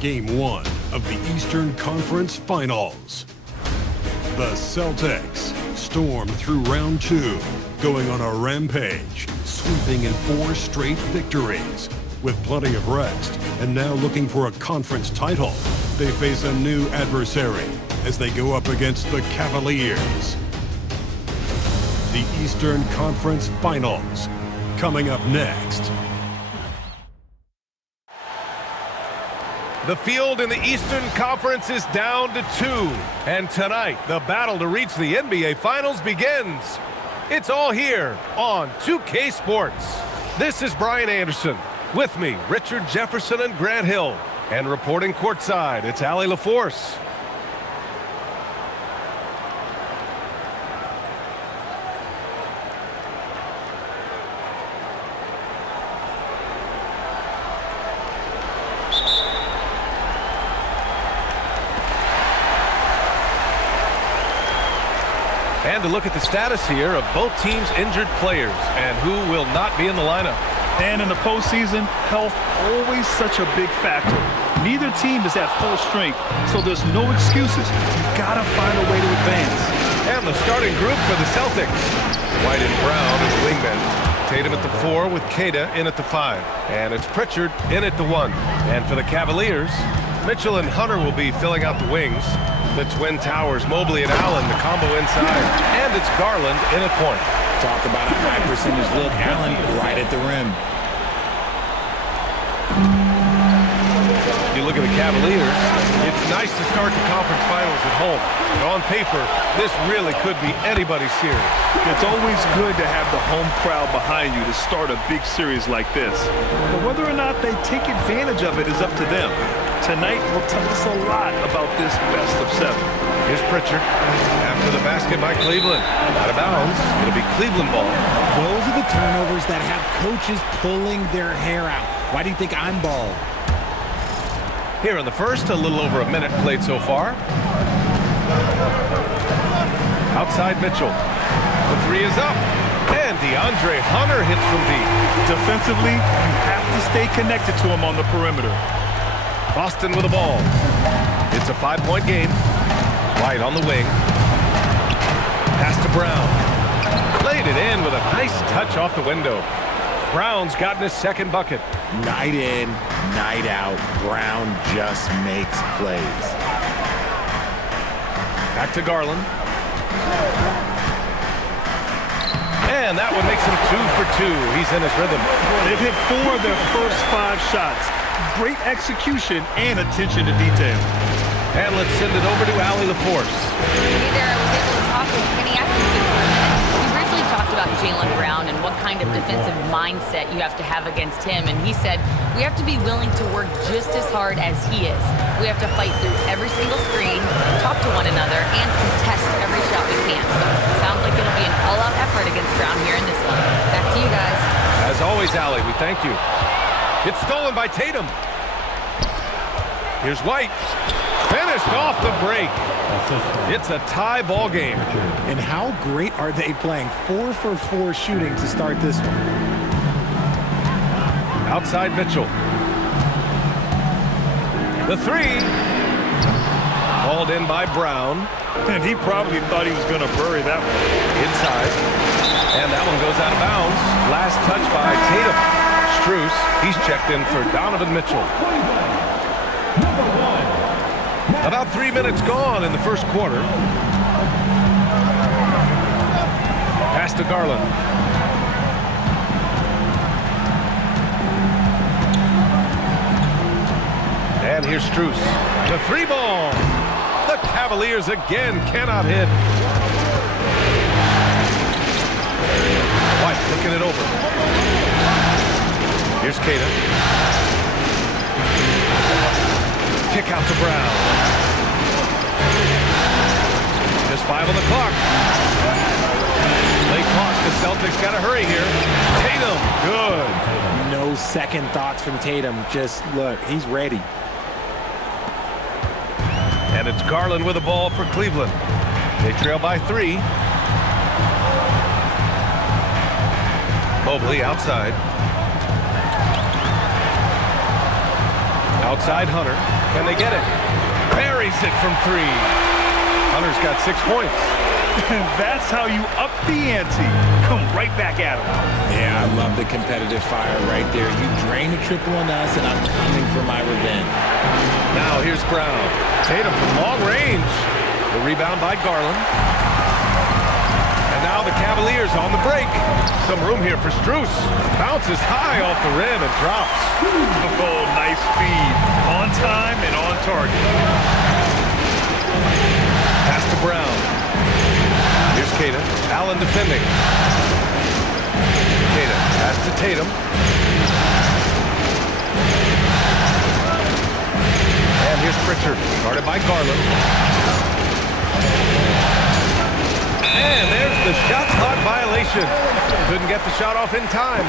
Game 1 of the Eastern Conference Finals. The Celtics stormed through round 2, going on a rampage, sweeping in 4 straight victories. With plenty of rest and now looking for a conference title, they face a new adversary as they go up against the Cavaliers. The Eastern Conference Finals, coming up next. The field in the Eastern Conference is down to 2. And tonight, the battle to reach the NBA Finals begins. It's all here on 2K Sports. This is Brian Anderson. With me, Richard Jefferson and Grant Hill. And reporting courtside, it's Allie LaForce. And to look at the status here of both teams' injured players and who will not be in the lineup. And in the postseason, health always such a big factor. Neither team is at full strength, so there's no excuses. You gotta find a way to advance. And the starting group for the Celtics. White and Brown as wingmen. Tatum at the 4 with Queta in at the 5. And it's Pritchard in at the 1. And for the Cavaliers, Mitchell and Hunter will be filling out the wings. The Twin Towers, Mobley and Allen, the combo inside. And it's Garland in at point. Talk about a high percentage look. Allen right at the rim. You look at the Cavaliers, it's nice to start the conference finals at home. But on paper, this really could be anybody's series. It's always good to have the home crowd behind you to start a big series like this. But whether or not they take advantage of it is up to them. Tonight will tell us a lot about this best of 7. Here's Pritchard after the basket by Cleveland. Out of bounds. It'll be Cleveland ball. Those are the turnovers that have coaches pulling their hair out. Why do you think I'm bald? Here in the first, a little over a minute played so far. Outside Mitchell. The 3 is up. And DeAndre Hunter hits from deep. Defensively, you have to stay connected to him on the perimeter. Boston with the ball. It's a 5-point game. White on the wing. Pass to Brown. Played it in with a nice touch off the window. Brown's gotten his second bucket. Night in, night out, Brown just makes plays. Back to Garland. And that one makes him 2 for 2. He's in his rhythm. They've hit 4 of their first 5 shots. Great execution and attention to detail. And let's send it over to Allie LaForce. Hey there, I was able to talk with Kenny Atkinson for a minute. We briefly talked about Jaylen Brown and what kind of defensive mindset you have to have against him. And he said, we have to be willing to work just as hard as he is. We have to fight through every single screen, talk to one another, and contest every shot we can. Sounds like it'll be an all-out effort against Brown here in this one. Back to you guys. As always, Allie, we thank you. It's stolen by Tatum. Here's White. Finished off the break. It's a tie ball game. And how great are they playing? 4 for 4 shooting to start this one. Outside Mitchell. The 3. Hauled in by Brown. And he probably thought he was going to bury that one. Inside. And that one goes out of bounds. Last touch by Tatum. Strus, he's checked in for Donovan Mitchell. About 3 minutes gone in the first quarter. Pass to Garland. And here's Strus. The 3 ball. The Cavaliers again cannot hit. White looking it over. Here's Queta. Kick out to Brown. Just 5 on the clock. Late clock. The Celtics got to hurry here. Tatum. Good. No second thoughts from Tatum. Just look, he's ready. And it's Garland with the ball for Cleveland. They trail by 3. Mobley outside. Outside Hunter. Can they get it? Buries it from 3. Hunter's got 6 points. That's how you up the ante. Come right back at him. Yeah, I love the competitive fire right there. You drain a triple on us, and I'm coming for my revenge. Now here's Brown. Tatum from long range. The rebound by Garland. And now the Cavaliers on the break. Some room here for Strus. Bounces high off the rim and drops. Oh, nice feed. On time and on target. Pass to Brown. Here's Kata. Allen defending. Kata pass to Tatum. And here's Pritchard. Guarded by Garland. And there's the shot clock violation. Couldn't get the shot off in time.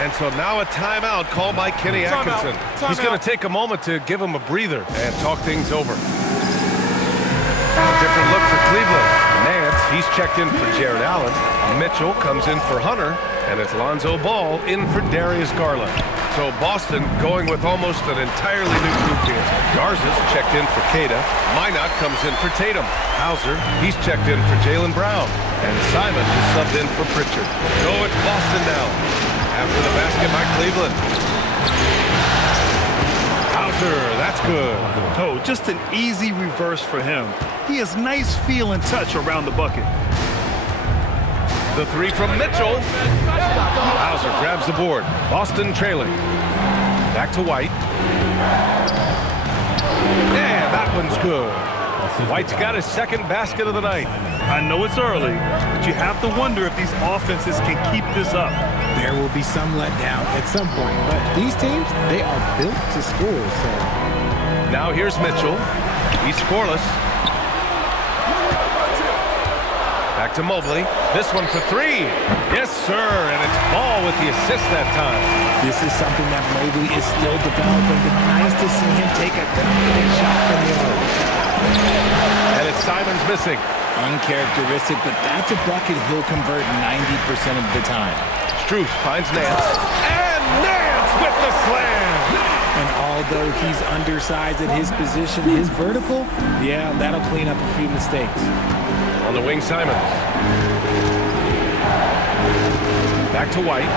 And so now a timeout called by Kenny Atkinson. He's going to take a moment to give him a breather and talk things over. A different look for Cleveland. Nance, he's checked in for Jared Allen. Mitchell comes in for Hunter. And it's Lonzo Ball in for Darius Garland. So Boston going with almost an entirely new group here. Garza's checked in for Kata. Minot comes in for Tatum. Hauser, he's checked in for Jaylen Brown. And Simon is subbed in for Pritchard. So it's Boston now. After the basket by Cleveland. Hauser, that's good. Oh, just an easy reverse for him. He has nice feel and touch around the bucket. The 3 from Mitchell. Hauser grabs the board. Boston trailing. Back to White. Yeah, that one's good. White's got his second basket of the night. I know it's early, but you have to wonder if these offenses can keep this up. There will be some letdown at some point, but these teams, they are built to score, so. Now here's Mitchell. He's scoreless. Back to Mobley. This one for 3. Yes, sir, and it's Ball with the assist that time. This is something that Mobley is still developing, but nice to see him take a confident shot from the arc. And it's Simons missing. Uncharacteristic, but that's a bucket he'll convert 90% of the time. Strus finds Nance. And Nance with the slam! And although he's undersized at his position, his vertical, yeah, that'll clean up a few mistakes. On the wing, Simons. Back to White.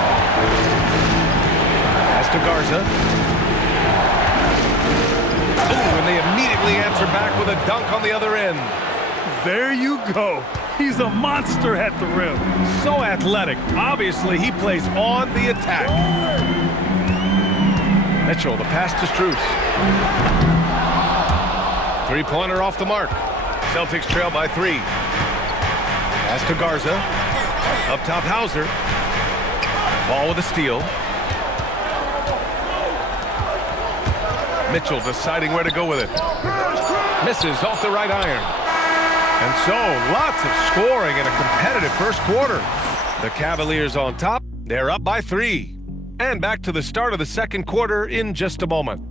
Pass to Garza. Ooh, and they immediately answer back with a dunk on the other end. There you go. He's a monster at the rim. So athletic. Obviously, he plays on the attack. Mitchell, the pass to Strus. 3-pointer off the mark. Celtics trail by 3. Pass to Garza. Up top, Hauser. Ball with a steal. Mitchell deciding where to go with it. Misses off the right iron. And so, lots of scoring in a competitive first quarter. The Cavaliers on top. They're up by 3. And back to the start of the second quarter in just a moment.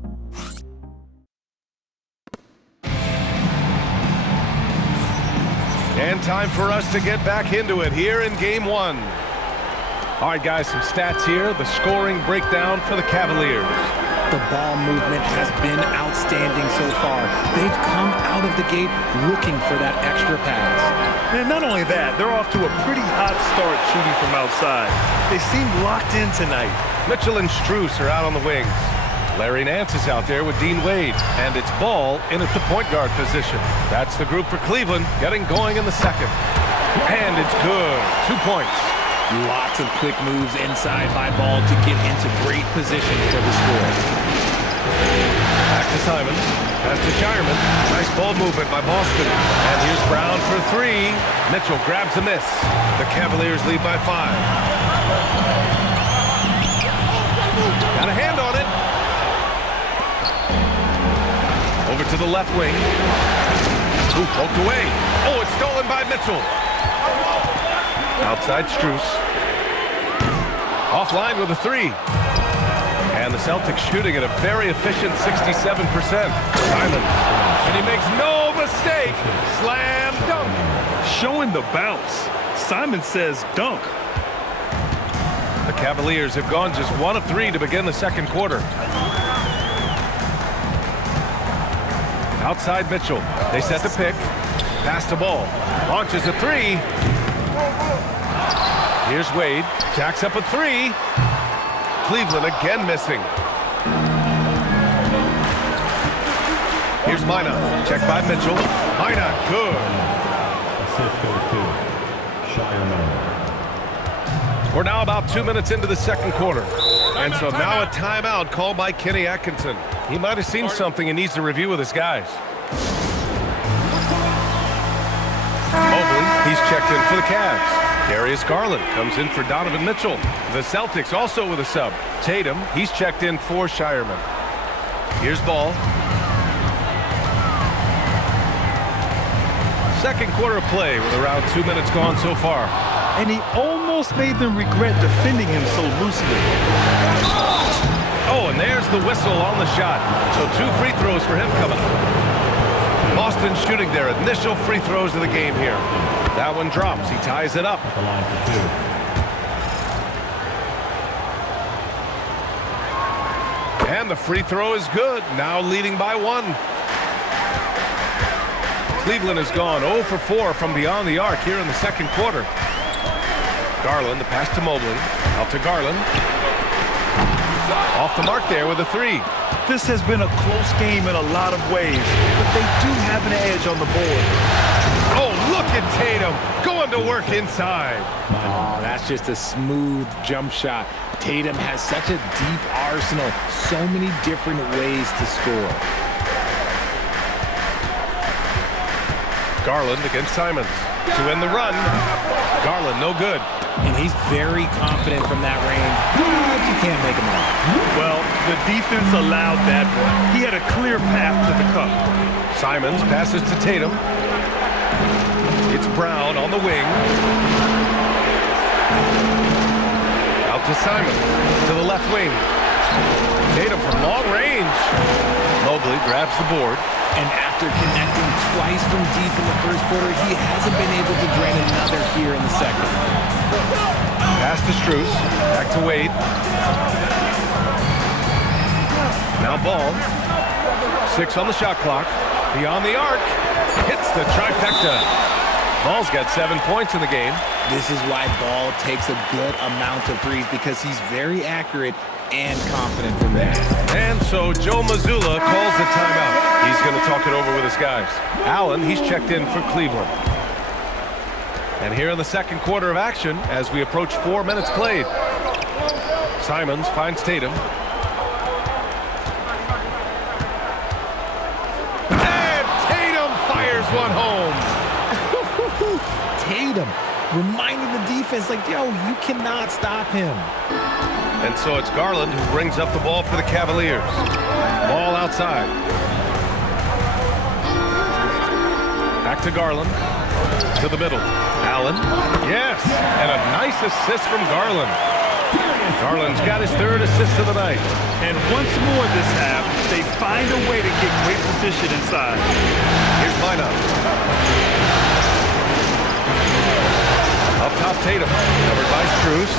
And time for us to get back into it here in Game 1. All right, guys, some stats here. The scoring breakdown for the Cavaliers. The ball movement has been outstanding so far. They've come out of the gate looking for that extra pass. And not only that, they're off to a pretty hot start shooting from outside. They seem locked in tonight. Mitchell and Strus are out on the wings. Larry Nance is out there with Dean Wade, and it's Ball in at the point guard position. That's the group for Cleveland, getting going in the second. And it's good. 2 points. Lots of quick moves inside by Ball to get into great position for the score. Back to Simons. Pass to Shireman. Nice ball movement by Boston. And here's Brown for 3. Mitchell grabs a miss. The Cavaliers lead by 5. Got a hand on it. Over to the left wing. Ooh, poked away. Oh, it's stolen by Mitchell. Outside Strus. Offline with a 3. And the Celtics shooting at a very efficient 67%. Simons. And he makes no mistake. Slam dunk. Showing the bounce. Simon says dunk. The Cavaliers have gone just 1 of 3 to begin the second quarter. Outside Mitchell. They set the pick. Pass the ball. Launches a three. Here's Wade. Jacks up a three. Cleveland again missing. Here's Minot. Checked by Mitchell. Minot, good. Assist goes to Shireman. We're now about 2 minutes into the second quarter. And so now a timeout called by Kenny Atkinson. He might have seen something and needs to review with his guys. Mobley, he's checked in for the Cavs. Darius Garland comes in for Donovan Mitchell. The Celtics also with a sub. Tatum, he's checked in for Shireman. Here's Ball. Second quarter of play with around 2 minutes gone so far. And he almost made them regret defending him so loosely. Oh, and there's the whistle on the shot. So 2 free throws for him coming up. Boston shooting their initial free throws of the game here. That one drops. He ties it up. At the line for 2. And the free throw is good. Now leading by 1. Cleveland has gone 0 for 4 from beyond the arc here in the second quarter. Garland, the pass to Mobley. Out to Garland. Off the mark there with a 3. This has been a close game in a lot of ways, but they do have an edge on the board. Oh, look at Tatum going to work inside. Oh, that's just a smooth jump shot. Tatum has such a deep arsenal, so many different ways to score. Garland against Simons to end the run. Garland, no good. And he's very confident from that range, but you can't make him off. Well, the defense allowed that one. He had a clear path to the cup. Simons passes to Tatum. It's Brown on the wing. Out to Simons to the left wing. Tatum from long range. Mobley grabs the board. And after connecting twice from deep in the first quarter, he hasn't been able to drain another here in the second. Pass to Strus. Back to Wade. Now Ball. 6 on the shot clock. Beyond the arc. Hits the trifecta. Ball's got 7 points in the game. This is why Ball takes a good amount of threes, because he's very accurate and confident from there. And so Joe Mazzulla calls the timeout. He's going to talk it over with his guys. Allen, he's checked in for Cleveland. And here in the second quarter of action, as we approach 4 minutes played, Simons finds Tatum. And Tatum fires one home. Tatum reminding the defense, like, yo, you cannot stop him. And so it's Garland who brings up the ball for the Cavaliers. Ball outside. Back to Garland. To the middle. Allen. Yes. And a nice assist from Garland. Garland's got his 3rd assist of the night. And once more this half, they find a way to get great position inside. Here's Minot. Up top, Tatum. Covered by Strus.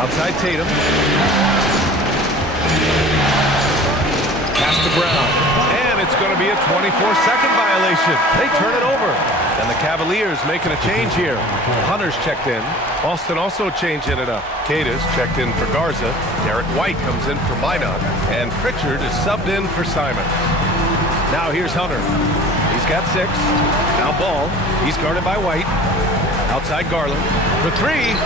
Outside Tatum. Pass to Brown. And it's going to be a 24-second violation. They turn it over. And the Cavaliers making a change here. Hunter's checked in. Boston also changing it up. Cada's checked in for Garza. Derek White comes in for Minot. And Pritchard is subbed in for Simons. Now here's Hunter. He's got 6. Now Ball. He's guarded by White. Outside Garland. For 3.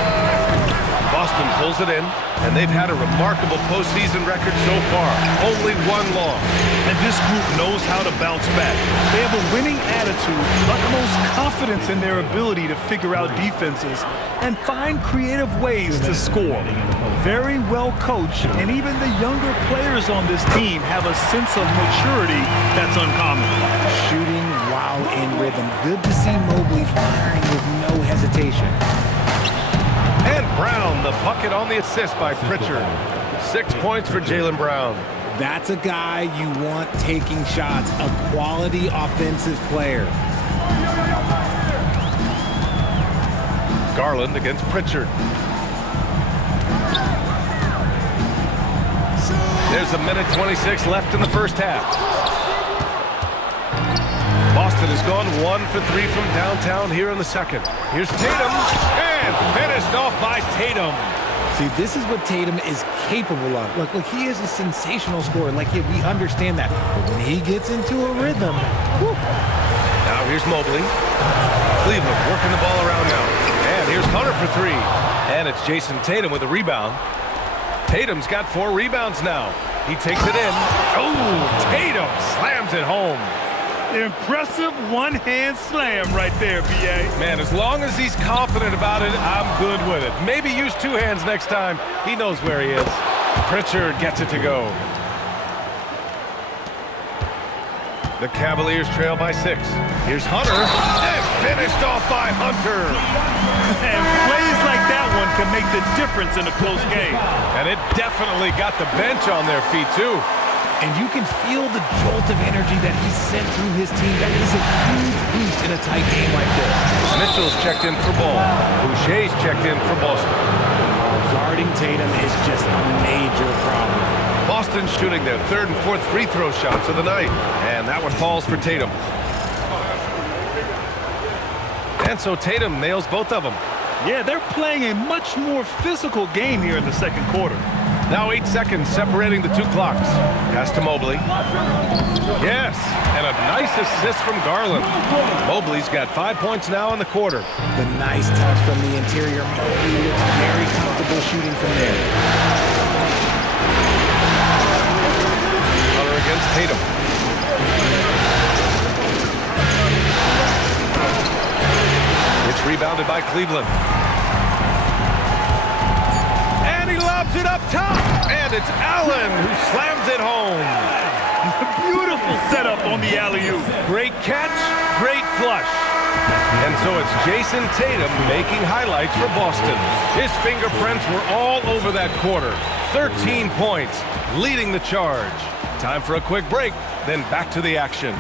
Boston pulls it in, and they've had a remarkable postseason record so far. Only 1 loss. And this group knows how to bounce back. They have a winning attitude, utmost confidence in their ability to figure out defenses and find creative ways to score. Very well coached, and even the younger players on this team have a sense of maturity that's uncommon. Shooting while in rhythm. Good to see Mobley firing with no hesitation. And Brown, the bucket on the assist by Pritchard. 6 points for Jaylen Brown. That's a guy you want taking shots, a quality offensive player. Garland against Pritchard. There's a minute 26 left in the first half. Boston has gone 1 for 3 from downtown here in the second. Here's Tatum, and finished off by Tatum. See, this is what Tatum is capable of. Look, he is a sensational scorer. Like, we understand that. But when he gets into a rhythm, whew. Now here's Mobley. Cleveland working the ball around now. And here's Hunter for 3. And it's Jason Tatum with a rebound. Tatum's got 4 rebounds now. He takes it in. Oh, Tatum slams it home. Impressive one-hand slam right there, B.A. Man, as long as he's confident about it, I'm good with it. Maybe use 2 hands next time. He knows where he is. Pritchard gets it to go. The Cavaliers trail by 6. Here's Hunter, and finished off by Hunter. And plays like that one can make the difference in a close game. And it definitely got the bench on their feet, too. And you can feel the jolt of energy that he sent through his team. That is a huge boost in a tight game like this. Mitchell's checked in for Ball. Boucher's checked in for Boston. Guarding Tatum is just a major problem. Boston's shooting their 3rd and 4th free throw shots of the night. And that one falls for Tatum. And so Tatum nails both of them. Yeah, they're playing a much more physical game here in the second quarter. Now 8 seconds separating the 2 clocks. Pass to Mobley. Yes, and a nice assist from Garland. Mobley's got 5 points now in the quarter. The nice touch from the interior. Mobley looks very comfortable shooting from there. Hunter against Tatum. It's rebounded by Cleveland. Lobs it up top, and it's Allen who slams it home. Beautiful setup on the alley-oop. Great catch, great flush. And so it's Jason Tatum making highlights for Boston. His fingerprints were all over that quarter. 13 points, leading the charge. Time for a quick break, then back to the action.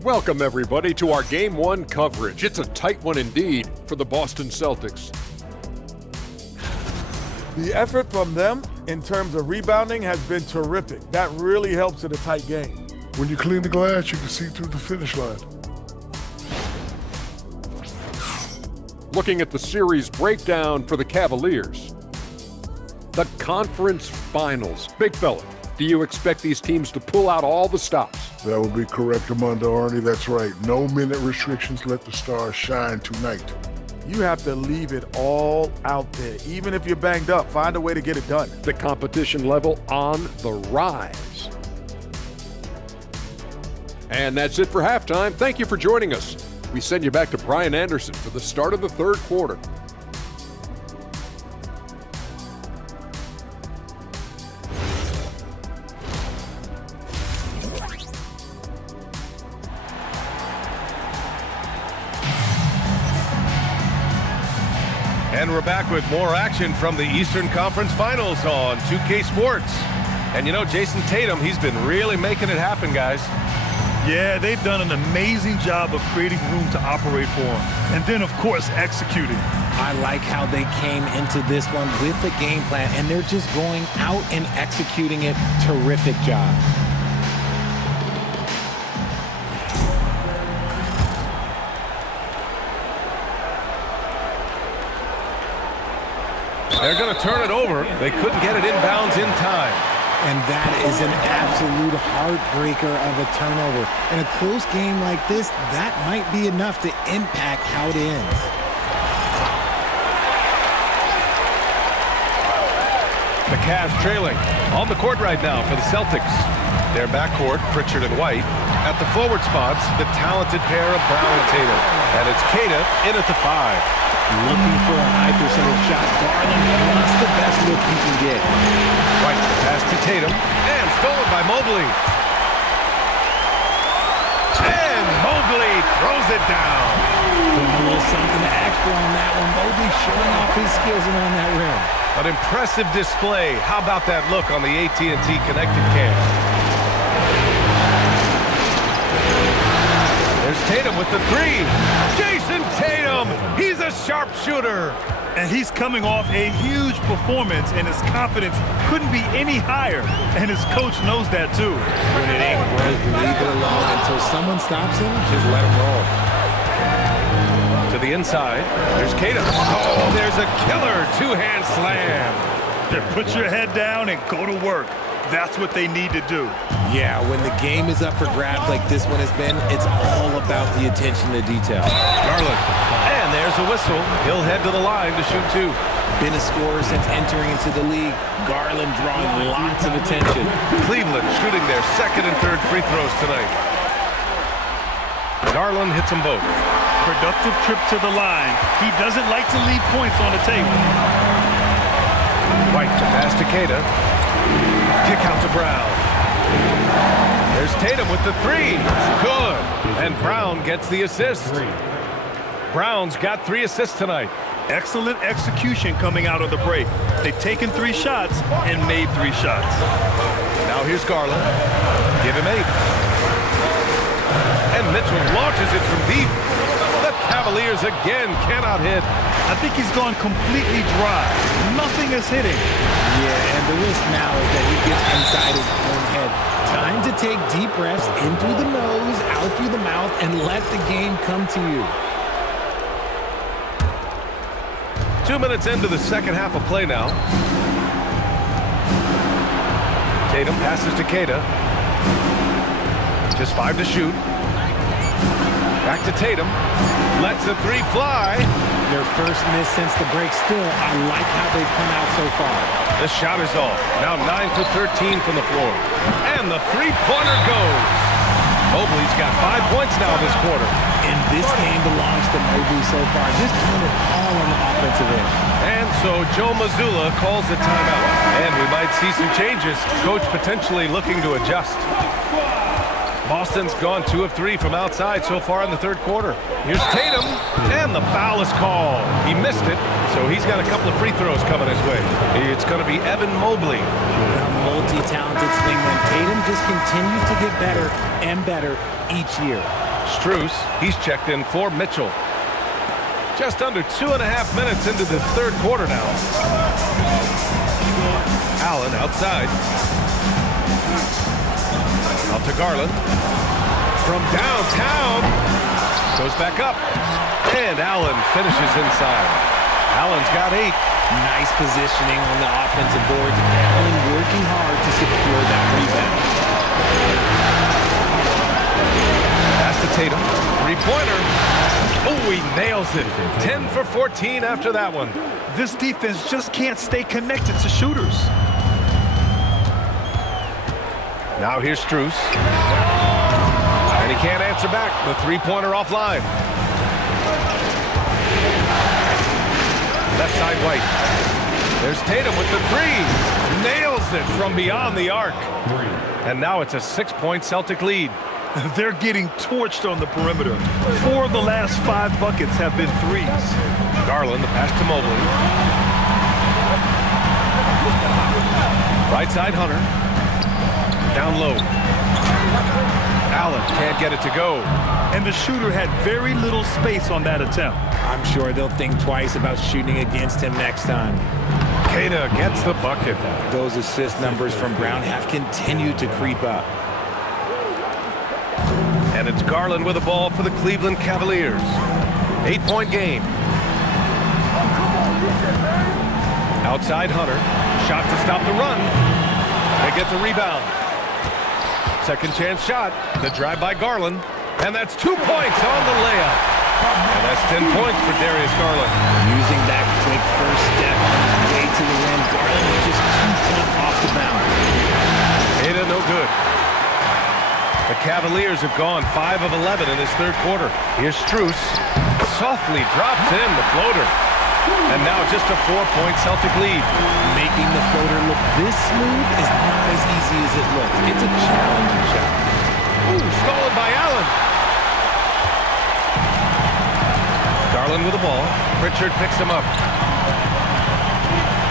Welcome, everybody, to our Game 1 coverage. It's a tight one indeed for the Boston Celtics. The effort from them in terms of rebounding has been terrific. That really helps in a tight game. When you clean the glass, you can see through the finish line. Looking at the series breakdown for the Cavaliers. The conference finals. Big fella, do you expect these teams to pull out all the stops? That would be correct, Armando Arnie. That's right. No minute restrictions. Let the stars shine tonight. You have to leave it all out there. Even if you're banged up, find a way to get it done. The competition level on the rise. And that's it for halftime. Thank you for joining us. We send you back to Brian Anderson for the start of the 3rd quarter. And we're back with more action from the Eastern Conference Finals on 2K Sports. And you know, Jason Tatum, he's been really making it happen, guys. Yeah, they've done an amazing job of creating room to operate for him. And then, of course, executing. I like how they came into this one with the game plan, and they're just going out and executing it. Terrific job. They're going to turn it over. They couldn't get it inbounds in time. And that is an absolute heartbreaker of a turnover. In a close game like this, that might be enough to impact how it ends. The Cavs trailing on the court right now for the Celtics. Their backcourt, Pritchard and White. At the forward spots, the talented pair of Brown and Tatum. And it's Kata in at the 5. Looking for a high percentage shot. Garland wants the best look he can get. White pass to Tatum, and stolen by Mobley. And Mobley throws it down. And we'll something extra on that one. Mobley showing off his skills around that rim. An impressive display. How about that look on the AT&T connected cam? There's Tatum with the three. Jason Tatum, he's a sharpshooter. And he's coming off a huge performance, and his confidence couldn't be any higher. And his coach knows that too. When it ain't broke, leave it alone until someone stops him. Just let him roll. To the inside, there's Tatum. Oh, there's a killer two-hand slam. Yeah, put your head down and go to work. That's what they need to do. Yeah, when the game is up for grabs like this one has been, it's all about the attention to detail. Garland, and there's a whistle. He'll head to the line to shoot two. Been a scorer since entering into the league. Garland drawing lots of attention. Cleveland shooting their second and third free throws tonight. Garland hits them both. Productive trip to the line. He doesn't like to leave points on the table. White to pass to Queta. Kick out to Brown. There's Tatum with the three. Good. And Brown gets the assist. Brown's got 3 assists tonight. Excellent execution coming out of the break. They've taken 3 shots and made 3 shots. Now here's Garland. Give him 8. And Mitchell launches it from deep. The Cavaliers again cannot hit. I think he's gone completely dry. Nothing is hitting. Yeah, and the risk now is that he gets inside his own head. Time to take deep breaths in through the nose, out through the mouth, and let the game come to you. 2 minutes into the second half of play now. Tatum passes to Queta. Just 5 to shoot. Back to Tatum. Lets the three fly. Their first miss since the break. Still, I like how they've come out so far. The shot is off. Now 9 for 13 from the floor. And the three-pointer goes. Mobley's got 5 points now this quarter. And this game belongs to Mobley so far. Just doing it all on the offensive end. And so Joe Mazzulla calls the timeout. And we might see some changes. Coach potentially looking to adjust. Boston's gone 2 of 3 from outside so far in the third quarter. Here's Tatum, and the foul is called. He missed it, so he's got a couple of free throws coming his way. It's going to be Evan Mobley. A multi-talented swingman. Tatum just continues to get better and better each year. Strus, he's checked in for Mitchell. Just under 2.5 minutes into this third quarter now. Allen outside. Out to Garland. From downtown. Goes back up. And Allen finishes inside. Allen's got 8. Nice positioning on the offensive boards. Allen working hard to secure that rebound. Pass to Tatum. Three-pointer. Oh, he nails it. 10 for 14 after that one. This defense just can't stay connected to shooters. Now here's Strus. And he can't answer back. The three-pointer offline. Left side White. There's Tatum with the three. Nails it from beyond the arc. And now it's a 6-point Celtic lead. They're getting torched on the perimeter. 4 of the last 5 buckets have been threes. Garland, the pass to Mobley. Right side Hunter. Down low. Allen can't get it to go. And the shooter had very little space on that attempt. I'm sure they'll think twice about shooting against him next time. Queta gets the bucket. Those assist numbers from Brown have continued to creep up. And it's Garland with the ball for the Cleveland Cavaliers. 8-point game. Outside Hunter. Shot to stop the run. They get the rebound. Second chance shot. The drive by Garland. And that's 2 points on the layup. And that's 10 points for Darius Garland. Using that quick first step on his way to the rim. Garland is just too tough off the bounce. Queta no good. The Cavaliers have gone 5 of 11 in this third quarter. Here's Strus. Softly drops in the floater. And now just a 4-point Celtic lead. Making the floater look this smooth is not as easy as it looks. It's a challenging shot. Ooh, stolen by Allen. Garland with the ball. Pritchard picks him up.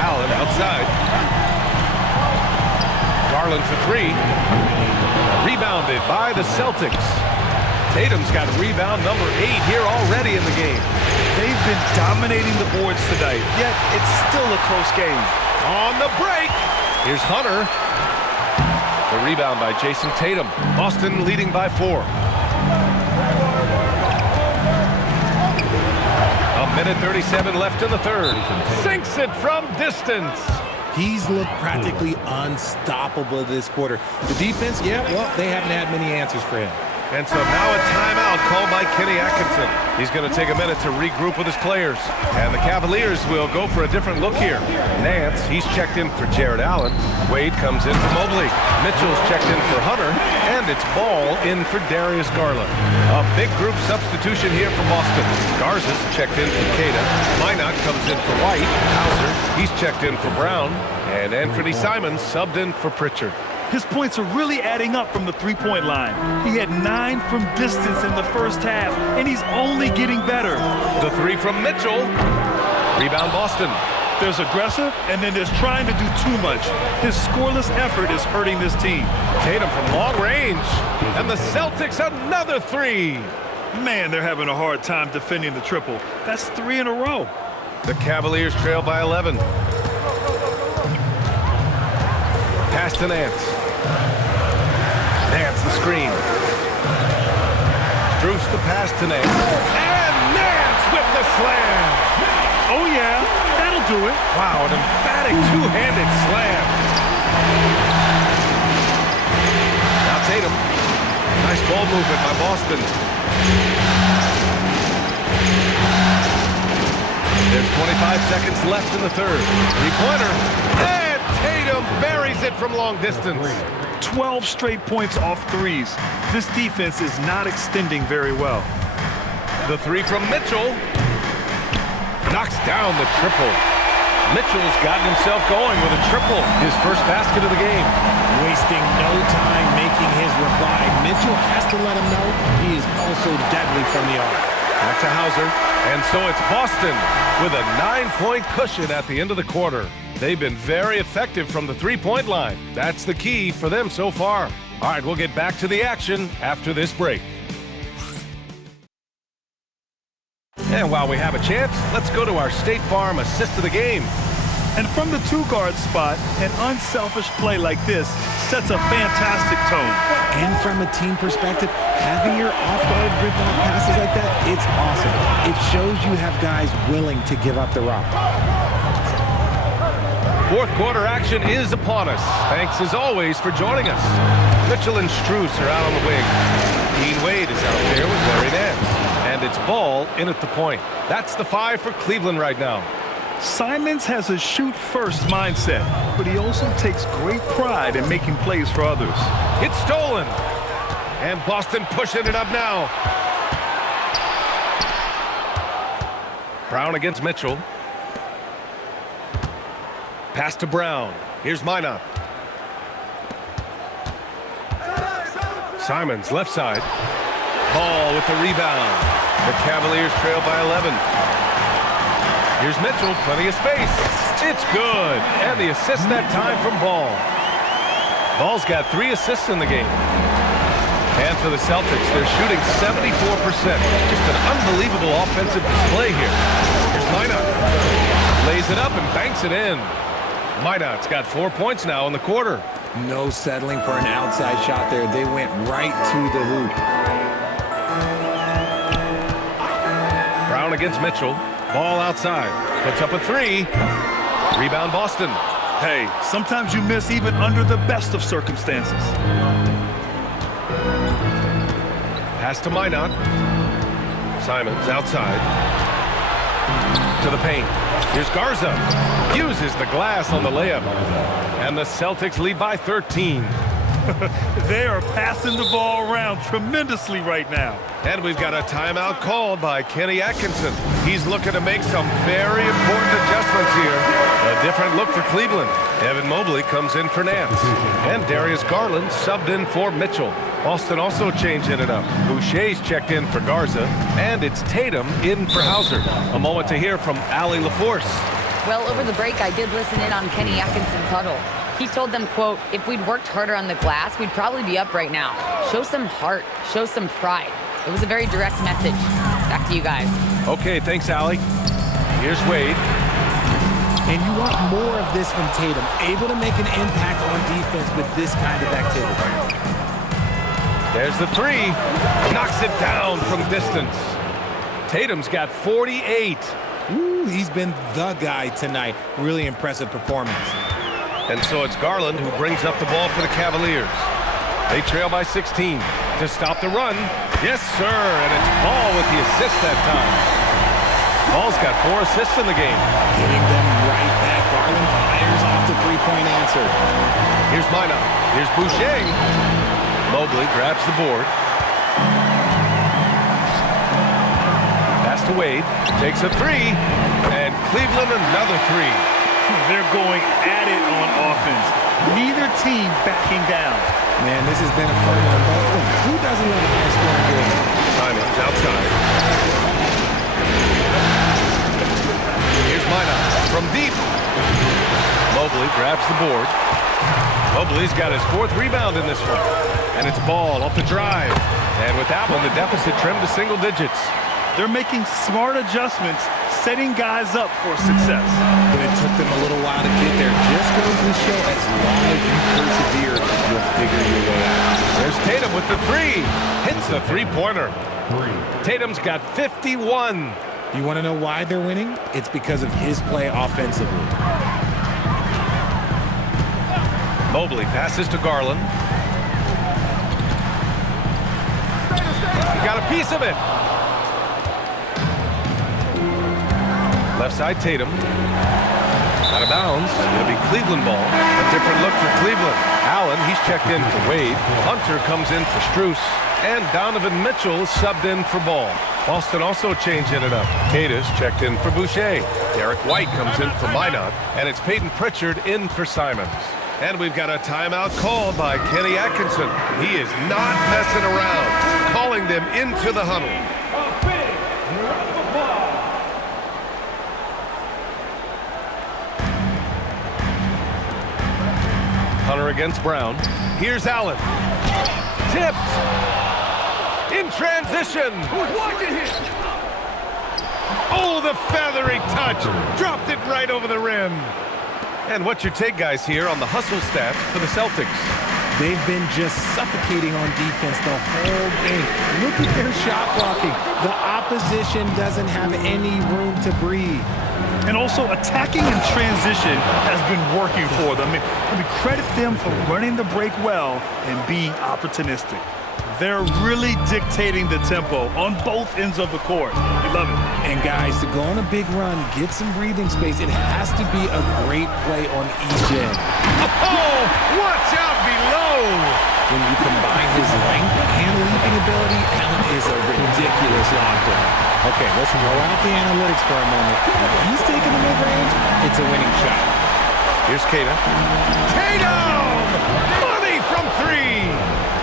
Allen outside. Garland for three. Rebounded by the Celtics. Tatum's got rebound number 8 here already in the game. They've been dominating the boards tonight, yet it's still a close game. On the break, here's Hunter. The rebound by Jason Tatum. Boston leading by 4. A minute 37 left in the third. Sinks it from distance. He's looked practically unstoppable this quarter. The defense, yeah, well, they haven't had many answers for him. And so now a timeout called by Kenny Atkinson. He's going to take a minute to regroup with his players. And the Cavaliers will go for a different look here. Nance, he's checked in for Jared Allen. Wade comes in for Mobley. Mitchell's checked in for Hunter. And it's Ball in for Darius Garland. A big group substitution here for Boston. Garza's checked in for Queta. Minot comes in for White. Hauser, he's checked in for Brown. And Anthony Simons subbed in for Pritchard. His points are really adding up from the three-point line. He had 9 from distance in the first half, and he's only getting better. The three from Mitchell. Rebound Boston. There's aggressive, and then there's trying to do too much. His scoreless effort is hurting this team. Tatum from long range. And the Celtics another three. Man, they're having a hard time defending the triple. That's 3 in a row. The Cavaliers trail by 11. Pass to Nance. Nance the screen. Struce the pass to Nance. And Nance with the slam. Oh yeah, that'll do it. Wow, an emphatic two-handed slam. Now Tatum. Nice ball movement by Boston. There's 25 seconds left in the third. Three-pointer. And Tatum buries it from long distance. 12 straight points off threes. This defense is not extending very well. The three from Mitchell. Knocks down the triple. Mitchell's gotten himself going with a triple. His first basket of the game. Wasting no time making his reply. Mitchell has to let him know he is also deadly from the arc. Back to Hauser. And so it's Boston with a 9-point cushion at the end of the quarter. They've been very effective from the three-point line. That's the key for them so far. All right, we'll get back to the action after this break. And while we have a chance, let's go to our State Farm assist of the game. And from the two-guard spot, an unselfish play like this sets a fantastic tone. And from a team perspective, having your off-guard rip-off passes like that, it's awesome. It shows you have guys willing to give up the rock. Fourth quarter action is upon us. Thanks as always for joining us. Mitchell and Struce are out on the wings. Dean Wade is out there with Larry Nance. And it's Ball in at the point. That's the 5 for Cleveland right now. Simons has a shoot-first mindset, but he also takes great pride in making plays for others. It's stolen. And Boston pushing it up now. Brown against Mitchell. Pass to Brown. Here's Minot. Simons, left side. Ball with the rebound. The Cavaliers trail by 11. Here's Mitchell, plenty of space. It's good. And the assist that time from Ball. Ball's got 3 assists in the game. And for the Celtics, they're shooting 74%. Just an unbelievable offensive display here. Here's Minot. Lays it up and banks it in. Minot's got 4 points now in the quarter. No settling for an outside shot there. They went right to the hoop. Brown against Mitchell. Ball outside. Puts up a 3. Rebound Boston. Hey, sometimes you miss even under the best of circumstances. Pass to Minot. Simons outside. To the paint. Here's Garza. Uses the glass on the layup. And the Celtics lead by 13. They are passing the ball around tremendously right now. And we've got a timeout called by Kenny Atkinson. He's looking to make some very important adjustments here. A different look for Cleveland. Evan Mobley comes in for Nance. And Darius Garland subbed in for Mitchell. Boston also changing it up. Boucher's checked in for Garza. And it's Tatum in for Hauser. A moment to hear from Allie LaForce. Well, over the break, I did listen in on Kenny Atkinson's huddle. He told them, quote, if we'd worked harder on the glass, we'd probably be up right now. Show some heart. Show some pride. It was a very direct message. Back to you guys. Okay, thanks, Allie. Here's Wade. And you want more of this from Tatum, able to make an impact on defense with this kind of activity. There's the three. Knocks it down from distance. Tatum's got 48. Ooh, he's been the guy tonight. Really impressive performance. And so it's Garland who brings up the ball for the Cavaliers. They trail by 16. To stop the run. Yes, sir. And it's Ball with the assist that time. Ball's got 4 assists in the game. Hitting them right back. Garland fires off the three-point answer. Here's Minot. Here's Boucher. Mobley grabs the board. Pass to Wade. Takes a three. And Cleveland another three. They're going at it on offense. Neither team backing down. Man, this has been a fun one, but who doesn't love a high-scoring game? Simon's outside. Here's Minot from deep. Mobley grabs the board. Mobley's got his 4th rebound in this one. And it's Ball off the drive. And with that one, the deficit trimmed to single digits. They're making smart adjustments, setting guys up for success. But it took them a little while to get there. Just goes to show as long as you persevere, you'll figure your way out. There's Tatum with the three. Hits the three-pointer. Tatum's got 51. You want to know why they're winning? It's because of his play offensively. Mobley passes to Garland. He got a piece of it. Left side, Tatum. Out of bounds. It'll be Cleveland ball. A different look for Cleveland. Allen, he's checked in for Wade. Hunter comes in for Strus. And Donovan Mitchell subbed in for Ball. Boston also changing it up. Cadis checked in for Boucher. Derek White comes in for Minot. And it's Peyton Pritchard in for Simons. And we've got a timeout called by Kenny Atkinson. He is not messing around. Calling them into the huddle. Hunter against Brown. Here's Allen. Tipped. In transition. Who's watching here? Oh, the feathery touch. Dropped it right over the rim. And what's your take, guys, here on the hustle stats for the Celtics? They've been just suffocating on defense the whole game. Look at their shot blocking. The opposition doesn't have any room to breathe. And also, attacking in transition has been working for them. I mean, credit them for running the break well and being opportunistic. They're really dictating the tempo on both ends of the court. We love it. And guys, to go on a big run, get some breathing space, it has to be a great play on each end. Oh, watch out below! When you combine his length and leaping ability, Allen is a ridiculous locker. Okay, let's throw out the analytics for a moment. If he's taking the mid-range, it's a winning shot. Here's Kata. Tatum! Money from three!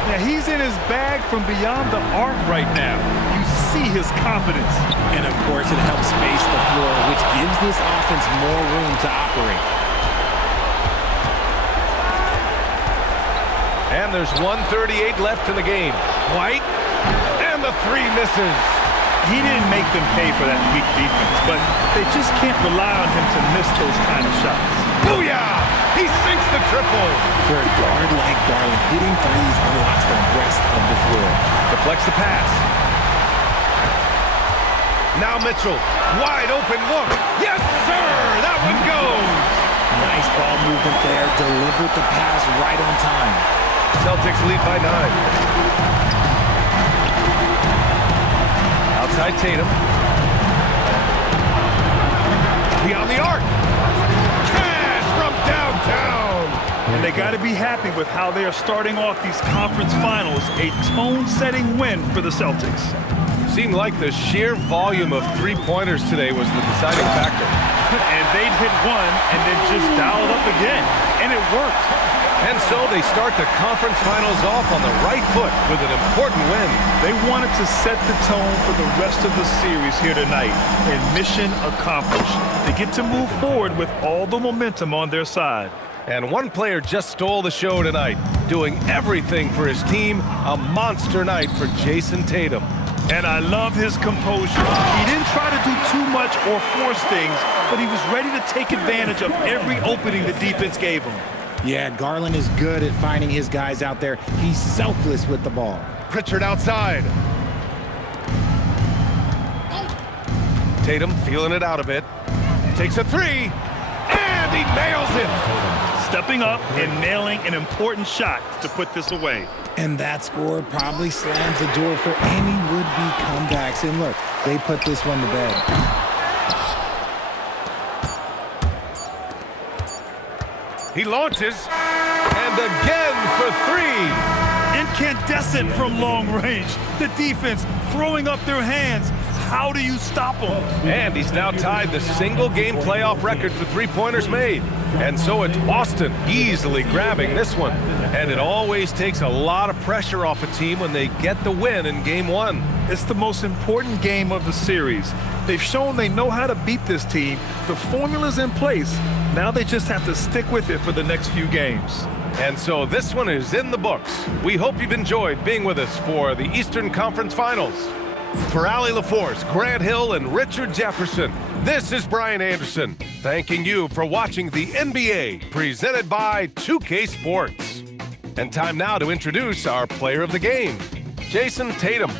Yeah, he's in his bag from beyond the arc right now. You see his confidence. And, of course, it helps space the floor, which gives this offense more room to operate. And there's 1:38 left in the game. White, and the three misses. He didn't make them pay for that weak defense, but they just can't rely on him to miss those kind of shots. Booyah! He sinks the triple. For a guard like Garland, hitting threes unlocks the rest of the floor. Deflects the pass. Now Mitchell, wide open look. Yes, sir! That one goes. Nice ball movement there. Delivered the pass right on time. Celtics lead by 9. Outside Tatum. Beyond the arc. Cash from downtown. And they got to be happy with how they are starting off these conference finals. A tone-setting win for the Celtics. Seemed like the sheer volume of three-pointers today was the deciding factor. And they'd hit one and then just dial it up again. And it worked. And so they start the conference finals off on the right foot with an important win. They wanted to set the tone for the rest of the series here tonight, and mission accomplished. They get to move forward with all the momentum on their side. And one player just stole the show tonight, doing everything for his team. A monster night for Jason Tatum. And I love his composure. He didn't try to do too much or force things, but he was ready to take advantage of every opening the defense gave him. Yeah, Garland is good at finding his guys out there. He's selfless with the ball. Pritchard outside. Tatum feeling it out a bit. Takes a three, and he nails it. Stepping up and nailing an important shot to put this away. And that score probably slams the door for any would-be comebacks. And look, they put this one to bed. He launches, and again for three. Incandescent from long range. The defense throwing up their hands. How do you stop him? And he's now tied the single-game playoff record for three-pointers made. And so it's Boston easily grabbing this one. And it always takes a lot of pressure off a team when they get the win in Game 1. It's the most important game of the series. They've shown they know how to beat this team. The formula's in place. Now they just have to stick with it for the next few games. And so this one is in the books. We hope you've enjoyed being with us for the Eastern Conference Finals. For Allie LaForce, Grant Hill, and Richard Jefferson, this is Brian Anderson, thanking you for watching the NBA, presented by 2K Sports. And time now to introduce our player of the game, Jason Tatum.